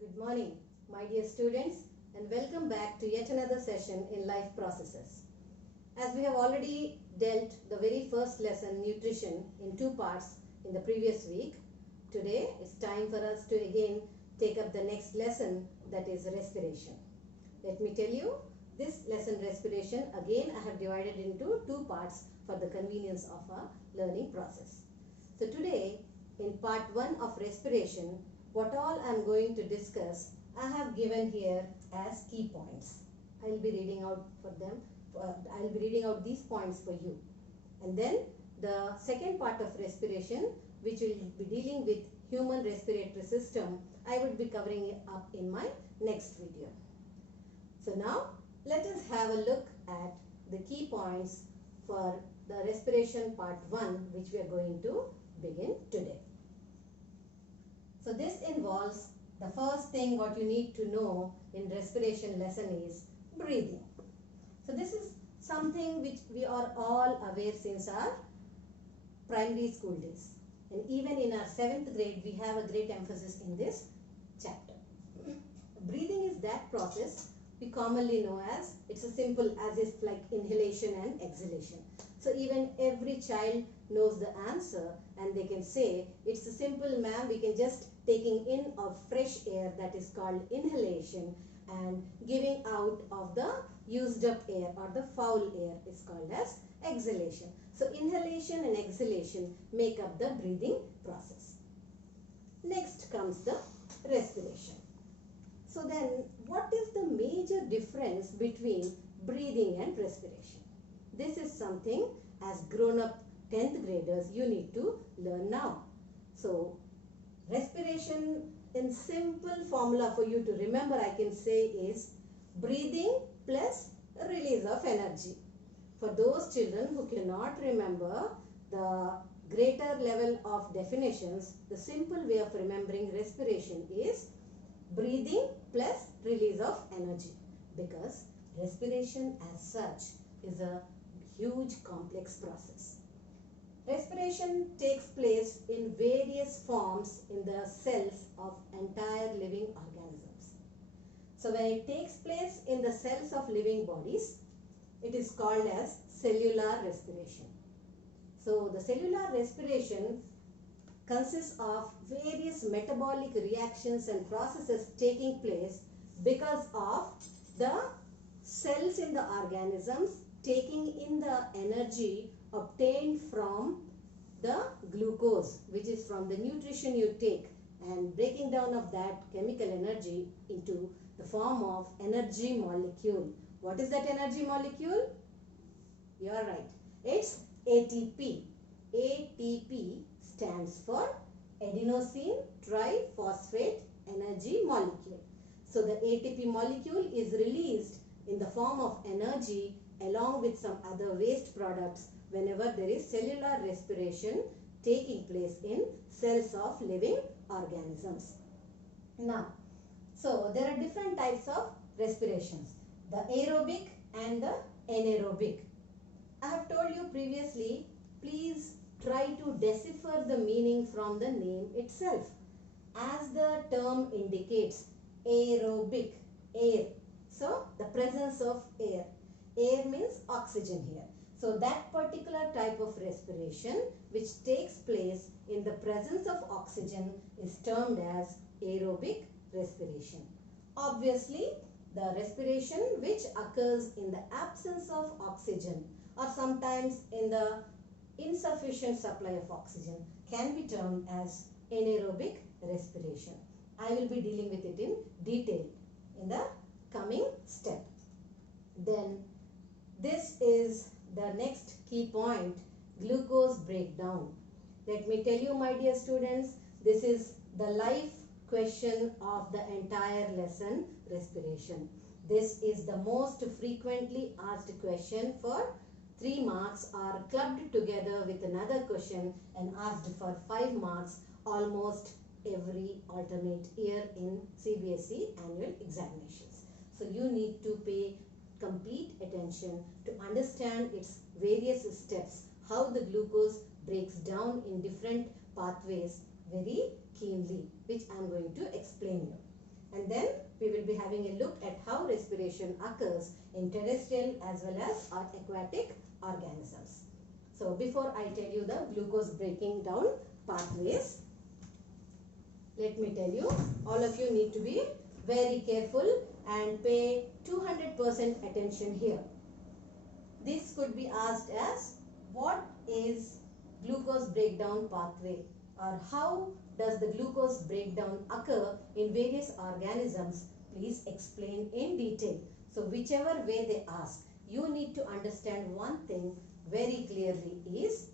Good morning, my dear students, and welcome back to yet another session in Life Processes. As we have already dealt the very first lesson, nutrition, in two parts in the previous week, today it's time for us to again take up the next lesson, that is respiration. Let me tell you, this lesson respiration, again I have divided into two parts for the convenience of our learning process. So today, in part 1 of respiration, what all I am going to discuss, I have given here as key points. I will be reading out for them. I will be reading out these points for you. And then the second part of respiration, which will be dealing with human respiratory system, I would be covering it up in my next video. So now let us have a look at the key points for the respiration part 1, which we are going to begin today. So this involves, the first thing what you need to know in respiration lesson is breathing. So this is something which we are all aware since our primary school days. And even in our 7th grade, we have a great emphasis in this chapter. Breathing is that process we commonly know as, it's a simple as if like inhalation and exhalation. So even every child knows the answer and they can say, it's a simple, ma'am, we can just taking in of fresh air, that is called inhalation, and giving out of the used up air or the foul air is called as exhalation. So inhalation and exhalation make up the breathing process. Next comes the respiration. So then, what is the major difference between breathing and respiration? This is something as grown-up 10th graders you need to learn now. So, respiration in simple formula for you to remember, I can say, is breathing plus release of energy. For those children who cannot remember the greater level of definitions, the simple way of remembering respiration is breathing plus release of energy, because respiration as such is a huge complex process. Respiration takes place in various forms in the cells of entire living organisms. So when it takes place in the cells of living bodies, it is called as cellular respiration. So the cellular respiration consists of various metabolic reactions and processes taking place because of the cells in the organisms taking in the energy obtained from the glucose, which is from the nutrition you take, and breaking down of that chemical energy into the form of energy molecule. What is that energy molecule? You are right. It's ATP. ATP stands for adenosine triphosphate energy molecule. So the ATP molecule is released in the form of energy along with some other waste products whenever there is cellular respiration taking place in cells of living organisms. Now, so there are different types of respirations, the aerobic and the anaerobic. I have told you previously, please try to decipher the meaning from the name itself. As the term indicates, aerobic, air. So the presence of air. Air means oxygen here. So that particular type of respiration which takes place in the presence of oxygen is termed as aerobic respiration. Obviously, the respiration which occurs in the absence of oxygen or sometimes in the insufficient supply of oxygen can be termed as anaerobic respiration. I will be dealing with it in detail in the coming step. Then this is the next key point, glucose breakdown. Let me tell you, my dear students, this is the life question of the entire lesson, respiration. This is the most frequently asked question for 3 marks, are clubbed together with another question and asked for 5 marks almost every alternate year in CBSE annual examinations. So you need to pay complete attention to understand its various steps, how the glucose breaks down in different pathways very keenly, which I am going to explain you. and then we will be having a look at how respiration occurs in terrestrial as well as aquatic organisms. So before I tell you the glucose breaking down pathways, let me tell you, all of you need to be very careful and pay 200% attention here. This could be asked as, what is glucose breakdown pathway, or how does the glucose breakdown occur in various organisms? Please explain in detail. So whichever way they ask, you need to understand one thing very clearly is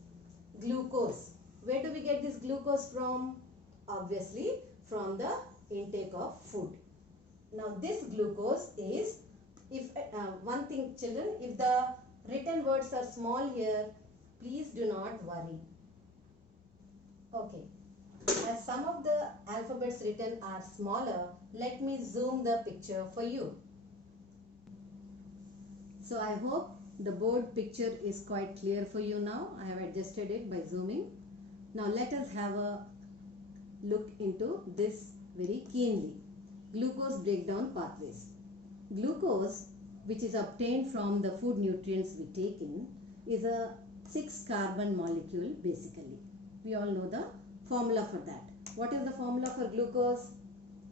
glucose. Where do we get this glucose from? Obviously from the intake of food. Now this glucose is, if one thing children, if the written words are small here, please do not worry. Okay. As some of the alphabets written are smaller, let me zoom the picture for you. So I hope the board picture is quite clear for you now. I have adjusted it by zooming. Now let us have a look into this very keenly. Glucose breakdown pathways. Glucose, which is obtained from the food nutrients we take in, is a 6-carbon molecule basically. We all know the formula for that. What is the formula for glucose?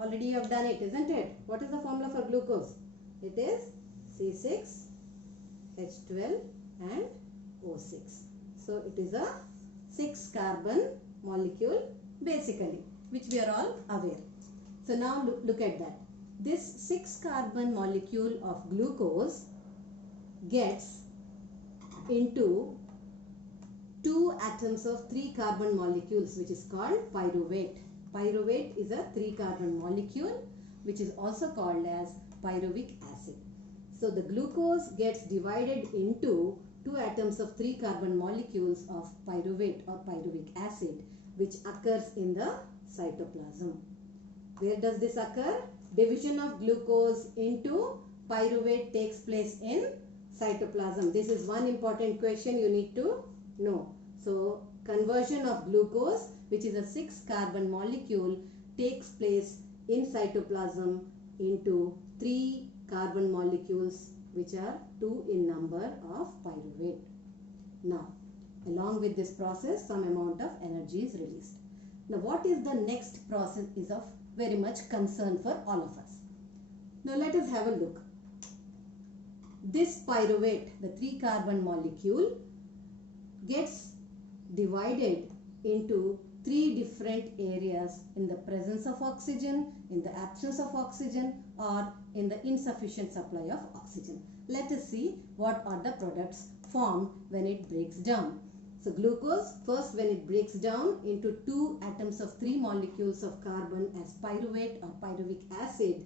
Already you have done it, isn't it? What is the formula for glucose? It is C6H12 and O6. So it is a 6-carbon molecule basically, which we are all aware. So now look at that. This 6-carbon molecule of glucose gets into 2 atoms of 3-carbon molecules, which is called pyruvate. Pyruvate is a 3-carbon molecule which is also called as pyruvic acid. So the glucose gets divided into 2 atoms of 3-carbon molecules of pyruvate or pyruvic acid, which occurs in the cytoplasm. Where does this occur? Division of glucose into pyruvate takes place in cytoplasm. This is one important question you need to know. So conversion of glucose, which is a 6-carbon molecule, takes place in cytoplasm into 3 carbon molecules, which are 2 in number of pyruvate. Now, along with this process, some amount of energy is released. Now, what is the next process is of very much concern for all of us. Now, let us have a look. This pyruvate, the 3-carbon molecule, gets divided into 3 different areas in the presence of oxygen, in the absence of oxygen, or in the insufficient supply of oxygen. Let us see what are the products formed when it breaks down. So glucose, first when it breaks down into 2 atoms of 3 molecules of carbon as pyruvate or pyruvic acid,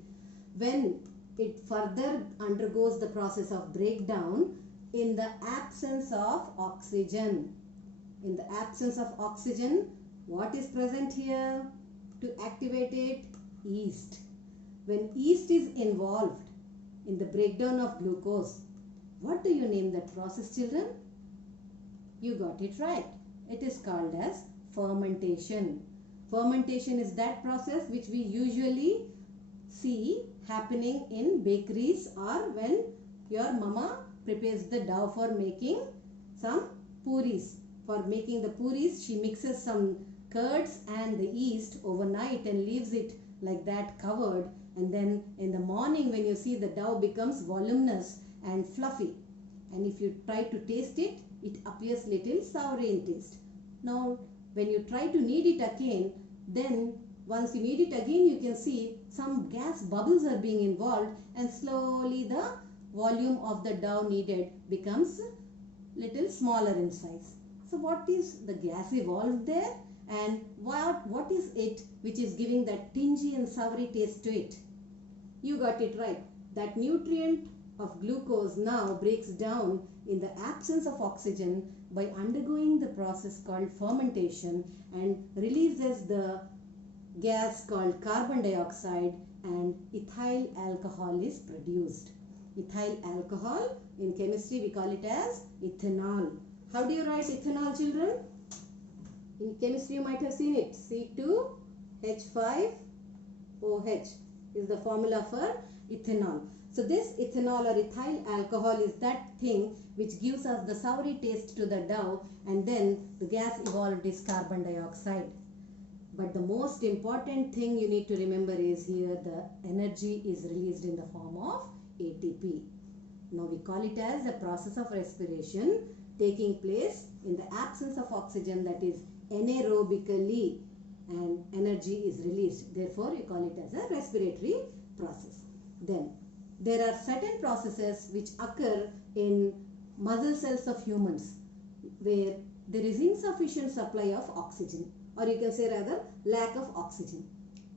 when it further undergoes the process of breakdown in the absence of oxygen. In the absence of oxygen, what is present here to activate it? Yeast. When yeast is involved in the breakdown of glucose, what do you name that process, children? You got it right. It is called as fermentation. Fermentation is that process which we usually see happening in bakeries or when your mama prepares the dough for making some puris. For making the puris, she mixes some curds and the yeast overnight and leaves it like that covered, and then in the morning when you see the dough becomes voluminous and fluffy, and if you try to taste it, it appears little sour in taste. Now when you try to knead it again, then once you knead it again, you can see some gas bubbles are being involved, and slowly the volume of the dough kneaded becomes little smaller in size. So what is the gas evolved there, and what is it which is giving that tingy and soury taste to it? You got it right. That nutrient of glucose now breaks down in the absence of oxygen by undergoing the process called fermentation and releases the gas called carbon dioxide, and ethyl alcohol is produced. Ethyl alcohol, in chemistry we call it as ethanol. How do you write ethanol, children? In chemistry you might have seen it, C2H5OH. is the formula for ethanol. So this ethanol or ethyl alcohol is that thing which gives us the soury taste to the dough, and then the gas evolved is carbon dioxide. But the most important thing you need to remember is here the energy is released in the form of ATP. Now we call it as a process of respiration taking place in the absence of oxygen, that is anaerobically, and energy is released. Therefore, you call it as a respiratory process. Then there are certain processes which occur in muscle cells of humans where there is insufficient supply of oxygen, or you can say rather lack of oxygen.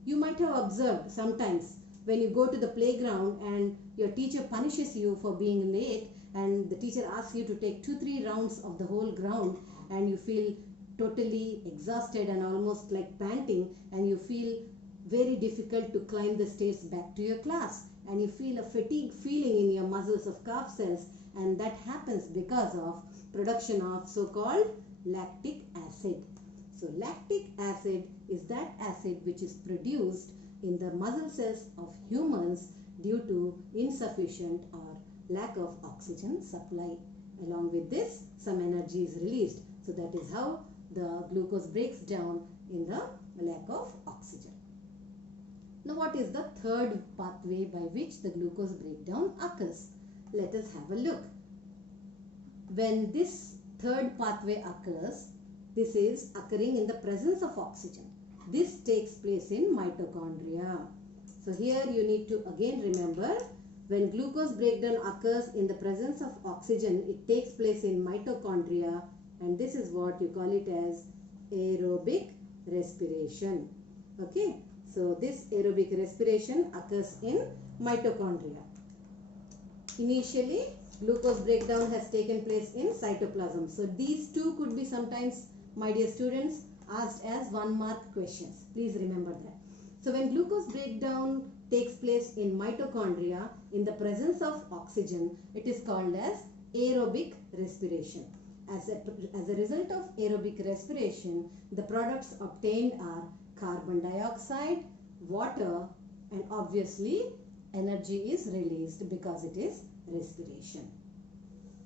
You might have observed sometimes when you go to the playground and your teacher punishes you for being late, and the teacher asks you to take 2-3 rounds of the whole ground, and you feel totally exhausted and almost like panting, and you feel very difficult to climb the stairs back to your class, and you feel a fatigue feeling in your muscles of calf cells, and that happens because of production of so-called lactic acid. So lactic acid is that acid which is produced in the muscle cells of humans due to insufficient or lack of oxygen supply. Along with this, some energy is released. So that is how the glucose breaks down in the lack of oxygen. Now what is the third pathway by which the glucose breakdown occurs? Let us have a look. When this third pathway occurs, this is occurring in the presence of oxygen. This takes place in mitochondria. So here you need to again remember, when glucose breakdown occurs in the presence of oxygen, it takes place in mitochondria, and this is what you call it as aerobic respiration. Okay, so this aerobic respiration occurs in mitochondria. Initially, glucose breakdown has taken place in cytoplasm. So these two could be sometimes, my dear students, asked as 1-mark questions. Please remember that. So when glucose breakdown takes place in mitochondria in the presence of oxygen, it is called as aerobic respiration. As a result of aerobic respiration, the products obtained are carbon dioxide, water, and obviously energy is released because it is respiration.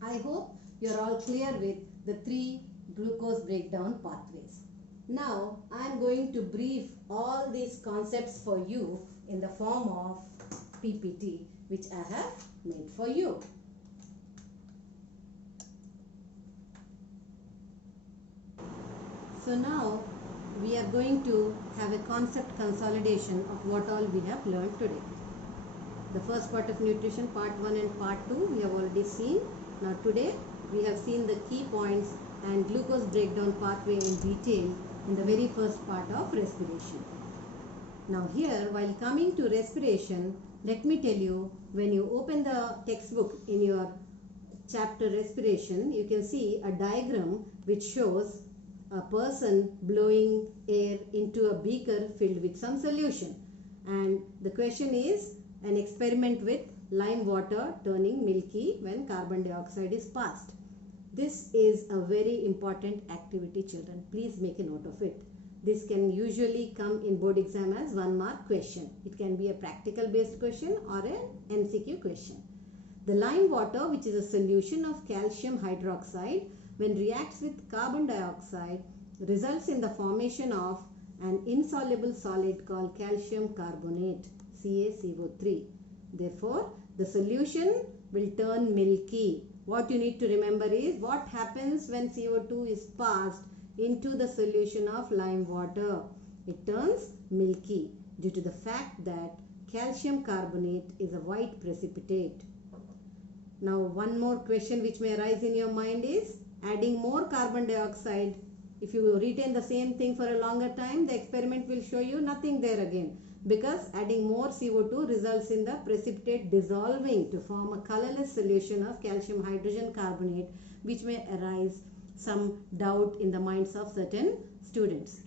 I hope you are all clear with the 3 glucose breakdown pathways. Now I am going to brief all these concepts for you in the form of PPT which I have made for you. So now we are going to have a concept consolidation of what all we have learned today. The first part of nutrition, part 1 and part 2, we have already seen. Now today we have seen the key points and glucose breakdown pathway in detail in the very first part of respiration. Now here, while coming to respiration, let me tell you, when you open the textbook in your chapter respiration, you can see a diagram which shows a person blowing air into a beaker filled with some solution, and the question is an experiment with lime water turning milky when carbon dioxide is passed. This is a very important activity, children. Please make a note of it. This can usually come in board exam as 1-mark question. It can be a practical based question or an MCQ question. The lime water, which is a solution of calcium hydroxide, when reacts with carbon dioxide, results in the formation of an insoluble solid called calcium carbonate, CaCO3. Therefore, the solution will turn milky. What you need to remember is what happens when CO2 is passed into the solution of lime water. It turns milky due to the fact that calcium carbonate is a white precipitate. Now, one more question which may arise in your mind is, adding more carbon dioxide, if you retain the same thing for a longer time, the experiment will show you nothing there again, because adding more CO2 results in the precipitate dissolving to form a colorless solution of calcium hydrogen carbonate, which may arise some doubt in the minds of certain students.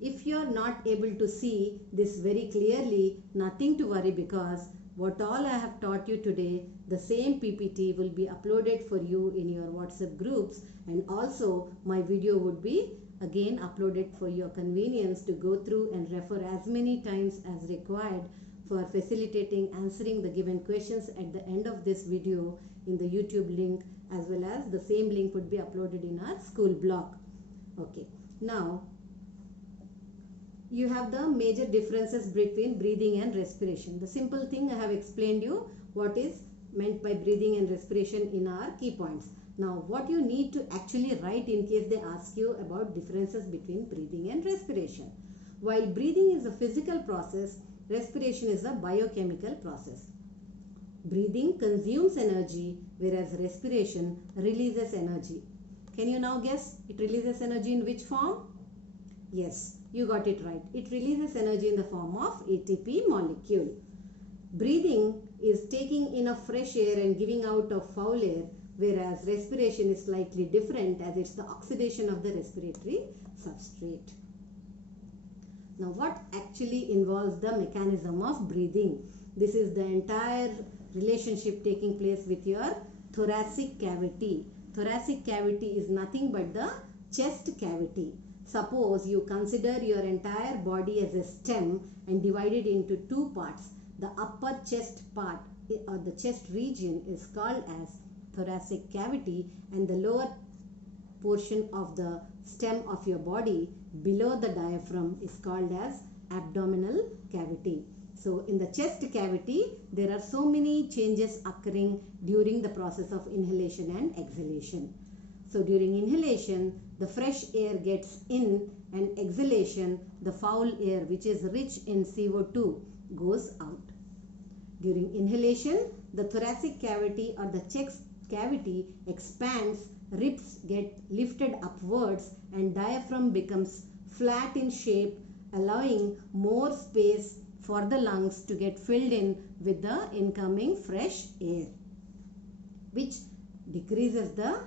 If you are not able to see this very clearly, nothing to worry, because what all I have taught you today, the same PPT will be uploaded for you in your WhatsApp groups, and also my video would be again uploaded for your convenience to go through and refer as many times as required for facilitating answering the given questions at the end of this video in the YouTube link, as well as the same link would be uploaded in our school blog. Okay, now you have the major differences between breathing and respiration. The simple thing I have explained you what is meant by breathing and respiration in our key points. Now what you need to actually write in case they ask you about differences between breathing and respiration. While breathing is a physical process, respiration is a biochemical process. Breathing consumes energy, whereas respiration releases energy. Can you now guess it releases energy in which form? Yes, you got it right. It releases energy in the form of ATP molecule. Breathing is taking in of fresh air and giving out of foul air, whereas respiration is slightly different as it's the oxidation of the respiratory substrate. Now what actually involves the mechanism of breathing? This is the entire relationship taking place with your thoracic cavity. Thoracic cavity is nothing but the chest cavity. Suppose you consider your entire body as a stem and divide it into two parts. The upper chest part or the chest region is called as thoracic cavity, and the lower portion of the stem of your body below the diaphragm is called as abdominal cavity. So in the chest cavity, there are so many changes occurring during the process of inhalation and exhalation. So during inhalation, the fresh air gets in, and exhalation, the foul air which is rich in CO2 goes out. During inhalation, the thoracic cavity or the chest cavity expands, ribs get lifted upwards, and diaphragm becomes flat in shape, allowing more space for the lungs to get filled in with the incoming fresh air, which decreases the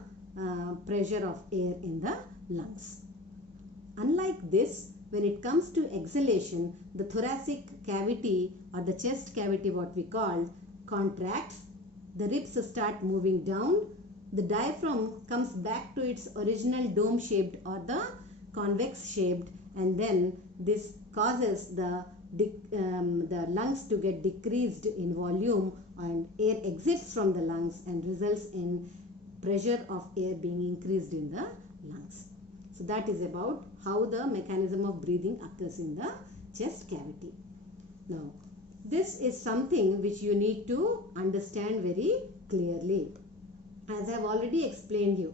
pressure of air in the lungs. Unlike this, when it comes to exhalation, the thoracic cavity or the chest cavity, what we call, contracts, the ribs start moving down, the diaphragm comes back to its original dome shaped or the convex shaped, and then this causes the lungs to get decreased in volume, and air exits from the lungs and results in pressure of air being increased in the lungs. So that is about how the mechanism of breathing occurs in the chest cavity. Now this is something which you need to understand very clearly. As I have already explained you,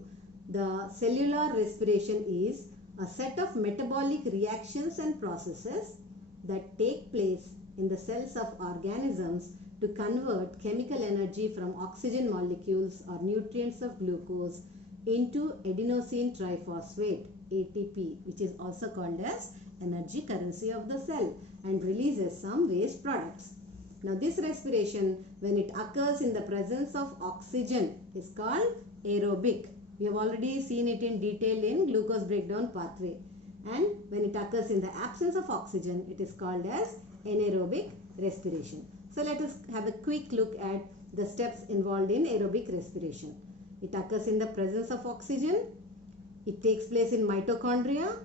the cellular respiration is a set of metabolic reactions and processes that take place in the cells of organisms to convert chemical energy from oxygen molecules or nutrients of glucose into adenosine triphosphate, ATP, which is also called as energy currency of the cell, and releases some waste products. Now this respiration, when it occurs in the presence of oxygen, is called aerobic. We have already seen it in detail in glucose breakdown pathway. And when it occurs in the absence of oxygen, it is called as anaerobic respiration. So let us have a quick look at the steps involved in aerobic respiration. It occurs in the presence of oxygen. It takes place in mitochondria.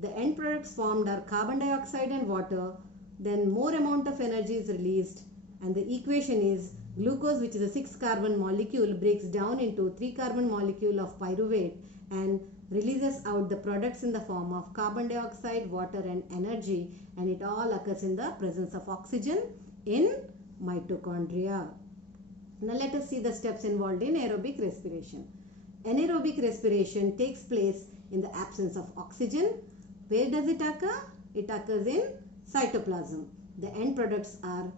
The end products formed are carbon dioxide and water. Then more amount of energy is released, and the equation is glucose, which is a 6-carbon molecule, breaks down into 3-carbon molecule of pyruvate and releases out the products in the form of carbon dioxide, water and energy, and it all occurs in the presence of oxygen in mitochondria. Now let us see the steps involved in aerobic respiration. Anaerobic respiration takes place in the absence of oxygen. Where does it occur? It occurs in cytoplasm. The end products are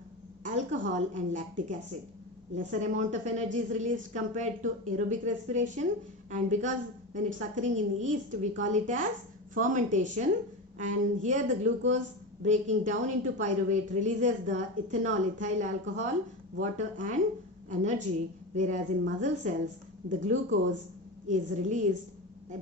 alcohol and lactic acid. Lesser amount of energy is released compared to aerobic respiration, and because when it's occurring in yeast, we call it as fermentation, and here the glucose breaking down into pyruvate releases the ethanol, ethyl alcohol, water and energy, whereas in muscle cells the glucose is released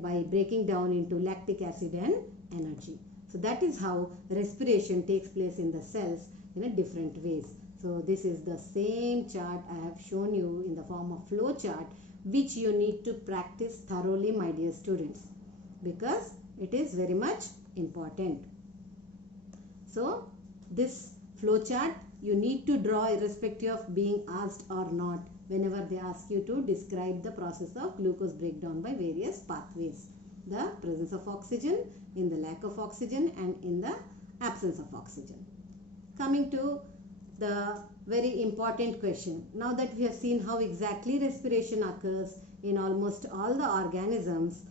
by breaking down into lactic acid and energy. So that is how respiration takes place in the cells in a different ways. So this is the same chart I have shown you in the form of flow chart, which you need to practice thoroughly, my dear students, because It is very much important. So this flowchart you need to draw irrespective of being asked or not whenever they ask you to describe the process of glucose breakdown by various pathways. The presence of oxygen, in the lack of oxygen, and in the absence of oxygen. Coming to the very important question. Now that we have seen how exactly respiration occurs in almost all the organisms,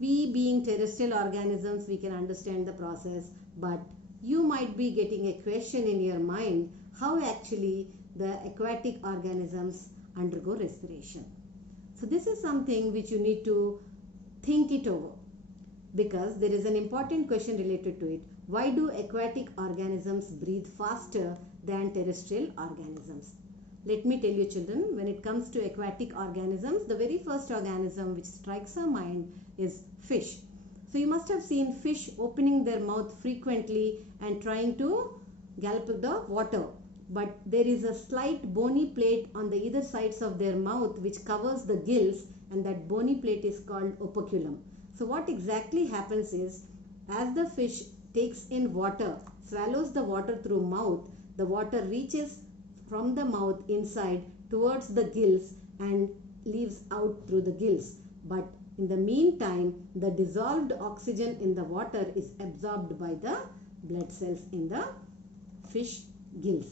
we being terrestrial organisms, we can understand the process, but you might be getting a question in your mind, how actually the aquatic organisms undergo respiration. So this is something which you need to think it over, because there is an important question related to it. Why do aquatic organisms breathe faster than terrestrial organisms? Let me tell you children, when it comes to aquatic organisms, the very first organism which strikes our mind is fish. So you must have seen fish opening their mouth frequently and trying to gulp the water. But there is a slight bony plate on the either sides of their mouth which covers the gills, and that bony plate is called operculum. So what exactly happens is, as the fish takes in water, swallows the water through mouth, the water reaches from the mouth inside towards the gills and leaves out through the gills. But in the meantime, the dissolved oxygen in the water is absorbed by the blood cells in the fish gills.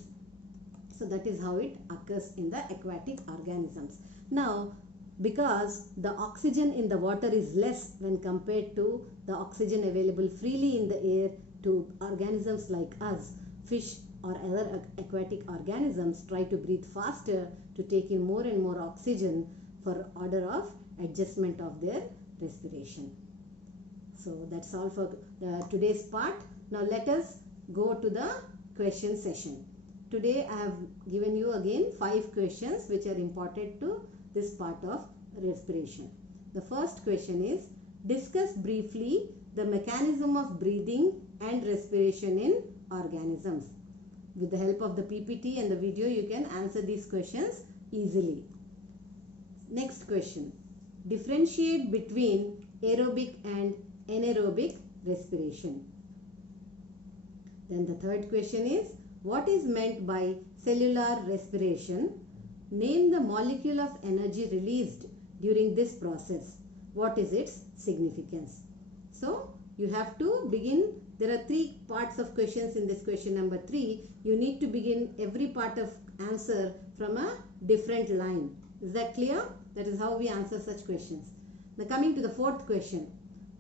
So that is how it occurs in the aquatic organisms. Now, because the oxygen in the water is less when compared to the oxygen available freely in the air to organisms like us, fish or other aquatic organisms try to breathe faster to take in more and more oxygen for order of adjustment of their respiration. So that's all for today's part. Now let us go to the question session. Today I have given you again 5 questions which are important to this part of respiration. The first question is, discuss briefly the mechanism of breathing and respiration in organisms. With the help of the PPT and the video, you can answer these questions easily. Next question, differentiate between aerobic and anaerobic respiration. Then the third question is, what is meant by cellular respiration? Name the molecule of energy released during this process. What is its significance? So you have to begin. There are 3 parts of questions in this question number 3. You need to begin every part of answer from a different line. Is that clear? That is how we answer such questions. Now coming to the 4th question.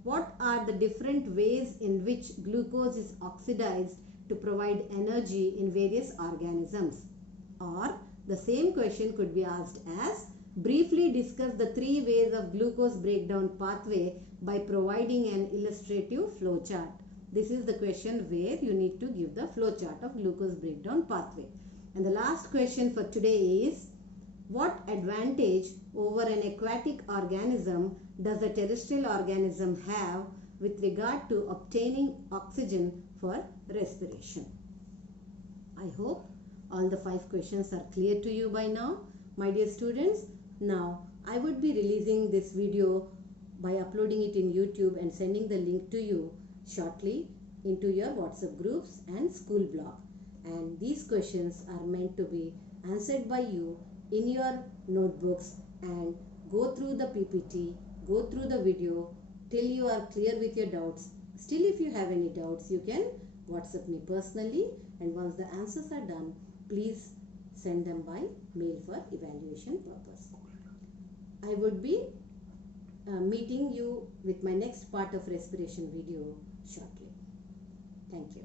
What are the different ways in which glucose is oxidized to provide energy in various organisms? Or the same question could be asked as, briefly discuss the 3 ways of glucose breakdown pathway by providing an illustrative flow chart. This is the question where you need to give the flow chart of glucose breakdown pathway. And the last question for today is, what advantage over an aquatic organism does a terrestrial organism have with regard to obtaining oxygen for respiration? I hope all the 5 questions are clear to you by now. My dear students, now I would be releasing this video by uploading it in YouTube and sending the link to you shortly into your WhatsApp groups and school blog. And these questions are meant to be answered by you in your notebooks, and go through the PPT, go through the video till you are clear with your doubts. Still, if you have any doubts, you can WhatsApp me personally, and once the answers are done, please send them by mail for evaluation purpose. I would be meeting you with my next part of respiration video shortly. Thank you.